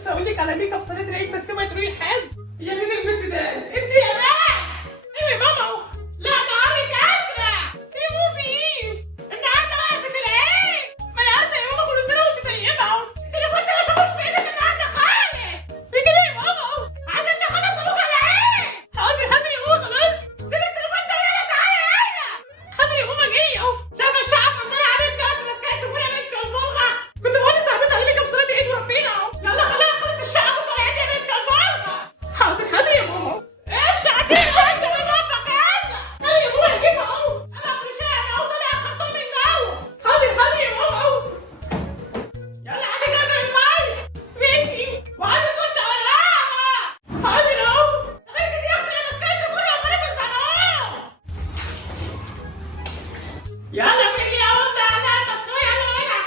نفسي اقول لك على ميك اب صلاه العيد بس ما تروحي حاجه. يا مين البنت ده؟ انت يا مان؟ ايه يا ماما؟ لا نهارك ازرق. ايه مو في ايه؟ النهارده وقفه العيد. ما انا عارفه يا ماما كل سنه وانت طيبه اهو. التليفون ده ما اشوفوش في ايدك النهارده خالص. ليه كده يا ماما؟ عشان نخلص مبروك على العيد. حاضر حاضر يا ماما خلاص. سيب التليفون ده يلا تعالى هنا. حاضر يا ماما جايه اهو. شايفه الشعب منظرها عامل ازاي وانت ماسكه التليفون يا بنت البلغه؟ كنت بقول لصاحبتي على ميك اب صلاه العيد وربنا اهو. يلا خلينا نخلص الشعب وطلعت يا بنت البلغه. حاضر حاضر يا ماما. امشي عدينا انت من ربك يلا. حاضر يا ماما هجيبها اهو. انا في شارع اهو طالع خطوه من جوه. حاضر حاضر يا ماما اهو. يلا عادي جرجر الميه. ماشي. وعادي تخش على القهوه. حاضر اهو. اركز يا اختي انا ماسكه التليفون يا خليك الزنقوط. يلا مين يا ولد على المسؤول يلا يلا.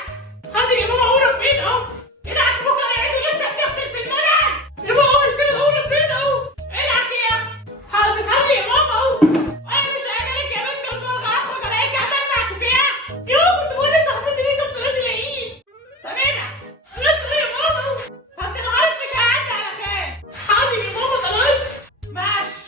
حاضر يا ماما اهو ربنا اهو. ادعك بكره العيد ولسه بتغسل في المنام. يا ماما مش كده اهو ربنا اهو. ادعك يا اختي. حاضر حاضر يا ماما اهو. وانا مش قايله لك يا بنت البلغه اخرج الاقيك عمال لك فيها. يوه كنت بقول لصاحبتي ميك اب صلاه العيد. طب ادعك. خلاص يا ماما اهو. طب ده انا عارف مش هعدي على خير. حاضر يا ماما خلاص. ماشي.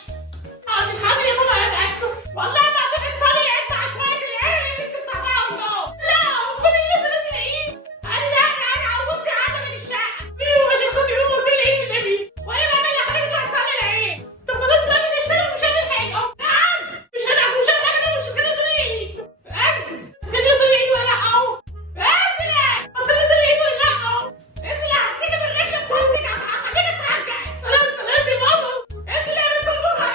حاضر حاضر يا ماما ادعكوا. والله ما هتروحي تصلي العيد مع شويه العيال اللي انت بتصحاها الله. لا وكل اللي صلاه العيد. قال لا انا عودت عاده من الشقه. ليه عشان خاطر يوم وصل العيد النبي. وانا بعمل لك خليك تروح تصلي العيد. طب خلاص بقى مش هشتغل مش هعمل حاجه اهو. نعم مش هدعك مش هعمل حاجه مش هخليني اصلي العيد. انزل هخليني اصلي العيد ولا لا اهو. انزل هخليني اصلي العيد ولا لا اهو. انزل هديك بالرجل بوانتك هخليك ترجع. خلاص خلاص يا ماما. انزل يا بنت البلغه.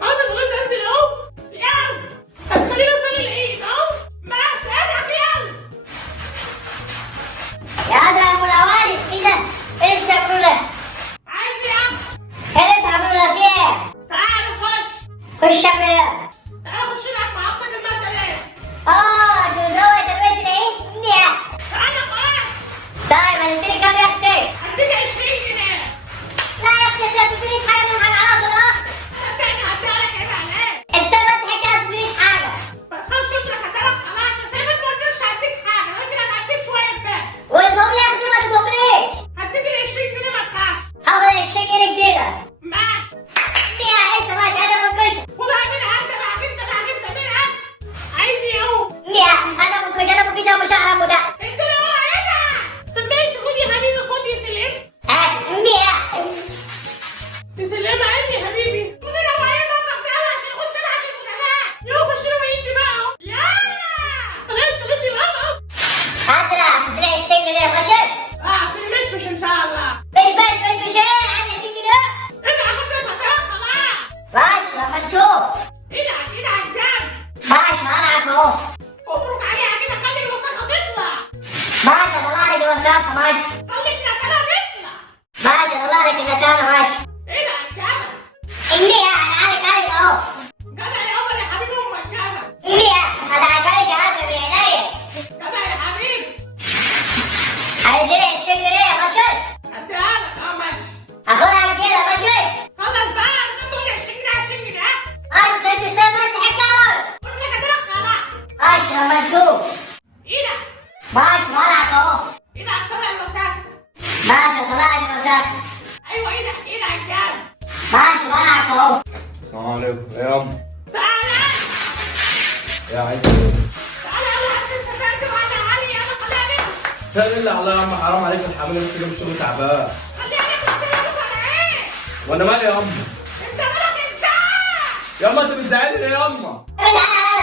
حاضر خلاص انزل اهو. يلا هتخليني اصلي العيد اهو. ماشي ادعك يلا. يا ده ابو العوارف ايه ده؟ ايه اللي بتعملوا ده؟ عايز يا عم. ايه اللي بتعملوا ده؟ في ايه؟ تعال خش. خش اعمل ايه؟ تعال خش لك مع اختك الماده دي. دول تربية العيد؟ منيح. تعال خش. طيب هتديني كام يا اختي؟ هديك 20 جنيه. لا يا اختي انت ما تدينيش حاجة من حاجة على طول اه؟ صدقني هديها لك عيب عليك. انت سايبة انت حتى ما تدينيش حاجة. ما تخافش قلت لك هديها لك خلاص. يا سيدي ما قلتلكش هديك حاجه. انا قلت لك هديك شويه بس. والهم لي يا اختي ما تضربنيش. هديك ال 20 جنيه ما تخافش. هاخد ال 20 جنيه جديدة. ماشي. منيح انت ماشي انا ما كنتش. خدها منها انت انت منها. عايز ايه اهو؟ منيح انا ما كنتش مش هعرف ده. انت اللي هو هنا. طب ماشي خد يا حبيبي خد يا سلام. منيح. يا سلام عادي يا حبيبي. خد انا وعيد امك تعالى عشان نخش نلعب المدرسات. يلا خش له وانت بقى اهو. يلا. خلاص خلاص يا ماما. هاتلا هتديني 20 جنيه ماشي؟ في المشمش ان شاء الله. مش عندي 20 جنيه. ادعك انت هديها خلاص. ماشي لما نشوف. ادعك جنب. ماشي معاك اهو. افرك عليها كده خلي الوساخه تطلع. ماشي طلع لي الوساخة ماشي. خلي النتانه تطلع. ماشي طلع لك النتانة ماشي. ادعك جدع. منيح انا عارف اهو. جدع يا قمر يا حبيبي امك جدع. منيح انا عارف هذا بعينيا. جدع يا حبيبي. هيديني 20 جنيه ماشي؟ هديها لك ماشي. هاخدها كده ماشي؟ خلاص بقى انا تقول 20 جنيه 20 جنيه. ماشي انت سايبها انت حكاوي. قلت لك هديها خلاص. ماشي لما نشوف. ايدك. ماشي معاك اهو. ايدك طلع الوساخه. ماشي طلع لي الوساخة. ايوه ايدك جدع. ماشي معاك اهو. السلام عليكم يا ام. تعالى. يا عايز ايه؟ تعالى يلا هات السكرت وانا علي يلا خليها نمشي. تاني اللي الله يا عم حرام عليك الحمل لسه جاي من الشغل تعبان. خليها نمشي ولا ايه؟ وانا مالي يا ام؟ انت مالك انت؟ يا اما انت بتزعلني ليه يا اما؟ لا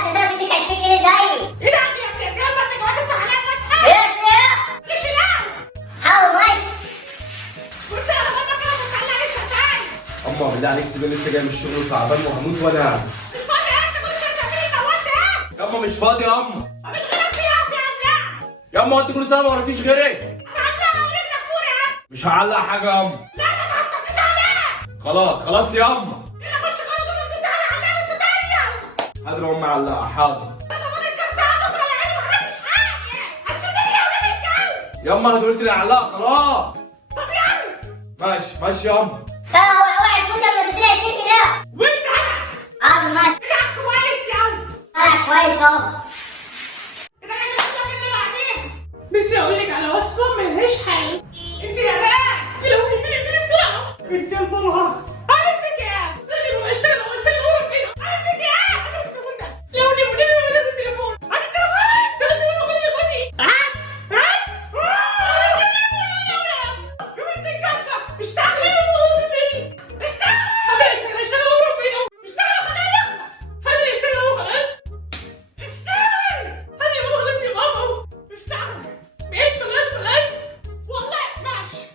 صدقت تديك 20 جنيه زيي. ادعك يا ابن الكلب انت قاعد تفتح عليها فتحه. ايه ليش لا؟ حاول ماشي. قلت انا بابا كده بتطلع لسه تاني. اما بالله عليك سيبني لسه جاي من الشغل وتعبان وهموت وانا قاعد. مش فاضي انت كل شويه تعملي دوت ايه؟ يا اما مش فاضي يا اما. مش غيرك فيها في عملاق. يا اما انت كل سنه ما وراكيش غيري. هتعلقها ورجلك فوري. مش هعلق حاجه يا اما. لا ما تعصبنيش عليها. خلاص يا اما. كده خش غلط وانت تعالى عليها لسه تاني. حاضر يا ام معلقه حاضر. انا فاضل كام ساعه بكره العيد ما عملتش حاجه. هتشوفني يا ولاد الكلب. يا اما انا قلت لي علقه خلاص. طب يلا. ماشي يا اما. اوعي تموت لما تديني 20 جنيه. وانت انا. حاضر ماشي. ادعك كويس يلا. انا كويس اهو. كده عشان اخدها مني بعدين. بس اقول لك على وصفه ملهاش حل. انت يا بقى. بنت البلغة عامل فيك ايه؟ لازم اشتغل ورا فينا عامل فيك ايه؟ هات التليفون ده يا ولي ما ده التليفون هات التليفون ده لازم اخد تليفوني هات يا بنت الكلبة اشتغلي وصلي اشتغل اشتغل ورا فينا اشتغل خلينا نخلص هذا يشتغل وخلاص اشتغل هذا يبغى خلاص يا ماما اشتغل ماشي خلاص والله ماشي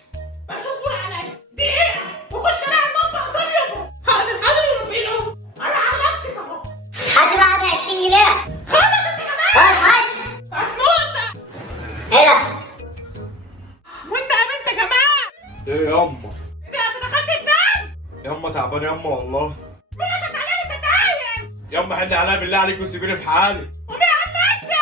اصبر عليا دقيقة وخش على المطبخ طيبه حاضر يا ربينا انا علقتك اهو هات معاك 20 جنيه. خلص انت كمان خلاص هتموت ايه ده؟ وانت يا بنت كمان ايه ياما؟ ايه ده انت دخلت تنام ياما تعبان ياما والله. مين عشان عليا ستاير ياما حن عليا بالله عليك وسيبيني في حالي. قوم يا عم انت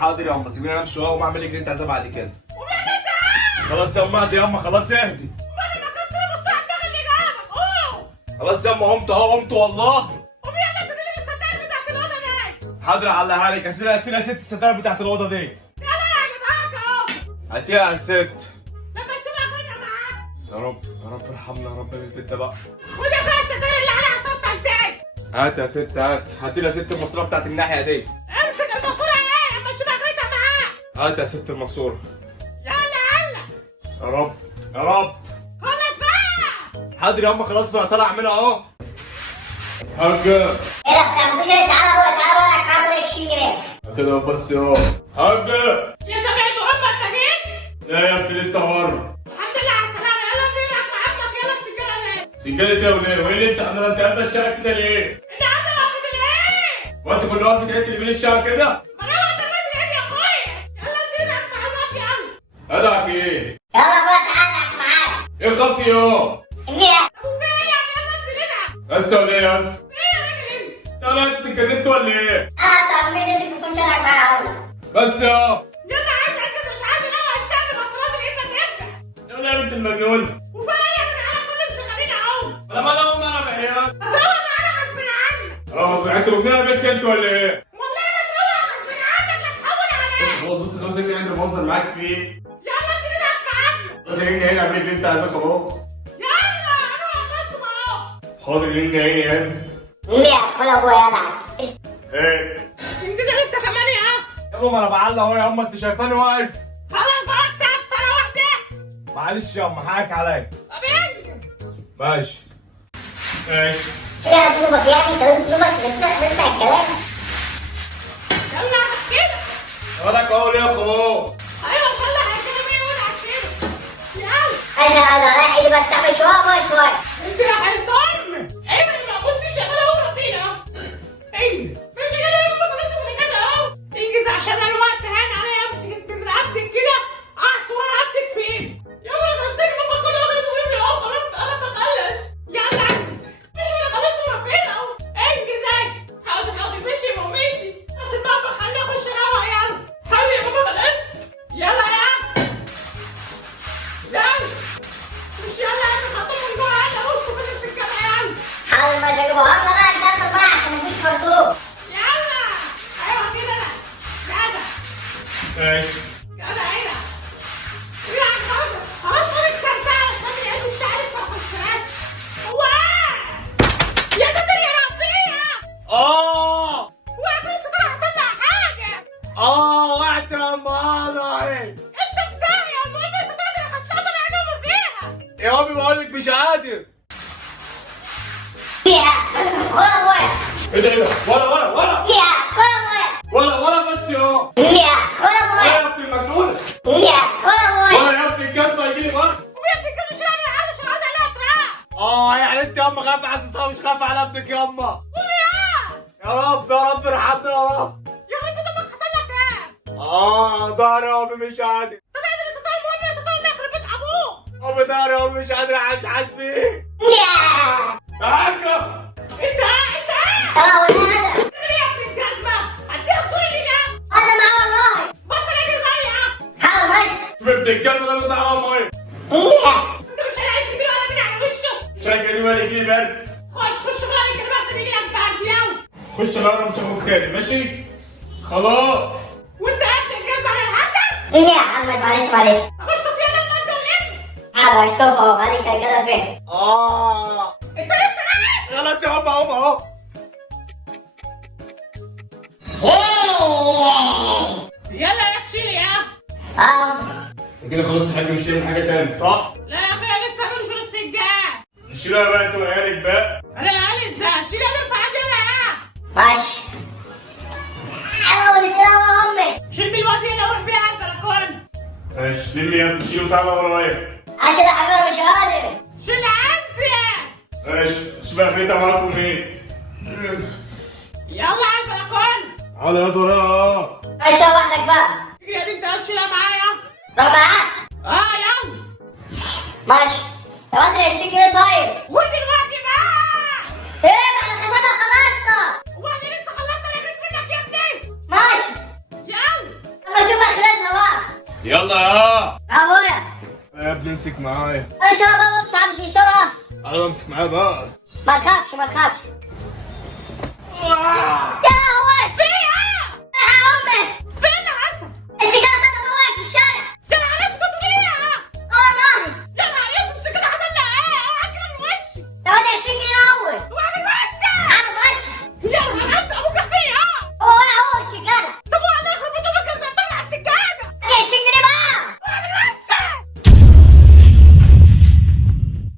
حاضر ياما سيبيني انام شويه وما اعمل لك اللي انت عايزاه بعد كده. قوم يا انت خلاص ياما اهدي ياما خلاص اهدي. وبعد ما كسر بص على الدماغ اللي جابك قوم خلاص ياما قمت اهو قمت والله. قوم يلا انت تجيب الستاير بتاعت الاوضه دي حاضر علقها لك هات لها ست الستاره بتاعت الاوضه دي. يلا انا هجيبها لك اهو هاتيها يا ست. لما تشوف اخرتها معاك يا رب ارحمنا يا رب من البيت ده بقى. وده فيها الستاير اللي عليها صوتك دي هات يا ست هاتي لها ست الماسوره بتاعت الناحيه دي. امسك الماسوره ايه لما تشوف اخرتها معاك هات يا ست الماسوره. يلا يا رب خلص بقى حاضر ياما خلاص بقى طالع منها اهو. حاجه ايه ده بتاع كده؟ تعالى بقى معاك 20 جنيه. كده بس يا حاجه. يا سامع المهم انت جيت لا يا ابني لسه بره. الحمد لله على السلامه يلا زينك مع عمك يلا السجاده ليه سجلت يا وليه وايه اللي انت عامله انت قاعده الشارع كده ليه؟ انت عندك واقفه الايه وانت كل واقف كده اللي بين الشارع كده؟ ما انا وقت الراجل ايه يا اخويا يلا زينك مع عمك يلا ادعك ايه؟ يلا بقى تعالى معاك. ايه خاصي يا؟ جنيه. ابو في ايه يعني يلا زينك بس ولا ايه انت؟ ايه يا راجل انت لا انت اتجننت ولا ايه؟ طب مين اللي تكون شارك معايا؟ بس يا يلا عايز انجز مش عايز انوع الشعب مصرات العيد ما تبدا يا بنت المجنون. وفي ايه يعني انا كل شغالين اهو انا ما انا بحيان. هتروح معانا غصب عنك خلاص انتوا مجنونه البيت انت ولا ايه؟ والله لا تروح غصب عنك لا تحول عليا خلاص بص خلاص اللي انت بهزر معاك فيه. يلا زينك مع عمك خلاص يا هنا اعمل اللي انت عايزاه خلاص. يلا انا وقفتكم اهو حاضر اللي هنا انزل. جنيه خد ابويا يلا. ايه؟ انجز انت كمان يا يا ماما انا بعلق اهو يا اما انت شايفاني واقف. خلاص بقى ساعة في سنة واحدة معلش يا اما حقك عليا. طب انجز ماشي كده هتطلبك يعني انت لازم تطلبك تسمع الكلام. يلا كده ولك اهو ليه خلاص. ايوه ان شاء الله هيكلم ايه ولا كده يلا انا رايح ايدي بس اعمل شويه. انت يا حلطان ايه ما بصي شغاله اهو ربنا انجز مش كده يا بابا لازم نجهز اهو انجز عشان انا الوقت هان عليا امسك من رقبتك كده احصر رقبتك فين يلا غسلك بابا كل واحد تقول لي اهو خلاص انا بخلص يلا انجز مش انا خلاص وربنا اهو انجز اهي حاضر مشي ما مشي بس بابا خليني اخش اروح يلا حاضر يا بابا خلاص يلا مش يلا يا خاطر من جوه يلا اخش في السكه يلا حاول ما تجيبها بقى انت تاخد بقى عشان مفيش خرطوم. يلا ايوه كده جدع ماشي. جدع هنا يا خلاص فاضل كام ساعه بس فاضل عيد الشعر لسه ما خلصناش هو يا ساتر يا رب فيها وقعت لسه طالع اصلح حاجه وقعت يا ماما. انت في داهيه المهم يا ستار انا خسرت العلوم فيها يا امي بقول لك مش قادر. فيها خد ابويا. ايه ده ولا فيها خد ابويا. ولا بس يا فيها خد ابويا. يا ابني المجنونه. فيها خد ابويا. ولا يا ابني الجزمه يجي لي برضه. ويا ابني كده مش هعمل حاجه عشان اقعد عليها تراب يعني انت يا اما خايفه على ستاره مش خايفه على ابنك يا اما. قوم يا رب ارحمنا يا رب. يا رب ده حصل لك ايه ضهري يا امي مش قادر. طب ايه ده ستار المهم يا ستار اللي يخرب بيت ابوك امي ضهري يا امي مش قادر مش حاسس بيه. فيها. يا حاجه انت طلعوا هذا. ايه يا ابن الجزمه اديها بصوري دي ده هذا معاه والله. بطل ادي زيها حاول ماشي. شوف ابن الكلب ده بتاع امي. فيها. انت مش هلاقي كتير ولا من على وشه شايف دي ولا يجي لي برد. خش غير كده بس يجي لك بعد يوم خش غير مش هاخد تاني ماشي. خلاص. وانت قاعد الجزمه على الحسن فيها يا محمد معلش. اخش في يلا المده ولم حرك فوق هذيك كذا فين؟ انت لسه قاعد؟ خلاص يا هم اهو. يلا يا تشيلي يا. كده خلاص يا حاج، مش هنعمل حاجه تاني صح؟ لا يا اخويا لسه هننشر السجاد. شيلوها بقى انتوا وعيالك بقى. انا لسه شيلي هنرفع عندنا يا. ماشي. أول السلام يا أمي. شيل بالواد هنا وروح بيها على البلكونه. ماشي لمي يا ابني، شيلوا تعالى ورايا. عشان أحمل مش قادر. شيل عندي. ماشي شوف بقى خليتها معاكم مين. يلا على البلكونه. تعالى يا ورا. ماشي وحدك بقى. اجري يا دي انت هتشيلها معايا. روح معاك. يلا. ماشي. يا بدري الشيء كده طيب. ودلوقتي بقى. إيه ما إحنا خلصنا خلصنا. واحنا لسه خلصنا لعبت منك يا ابني. ماشي. يلا. أما شوف آخرتها بقى. يلا يا أبويا. يا ابني امسك معايا. إن شاء الله مش عارف ينشرها. تعالى امسك معايا بقى. ما تخافش ما تخافش.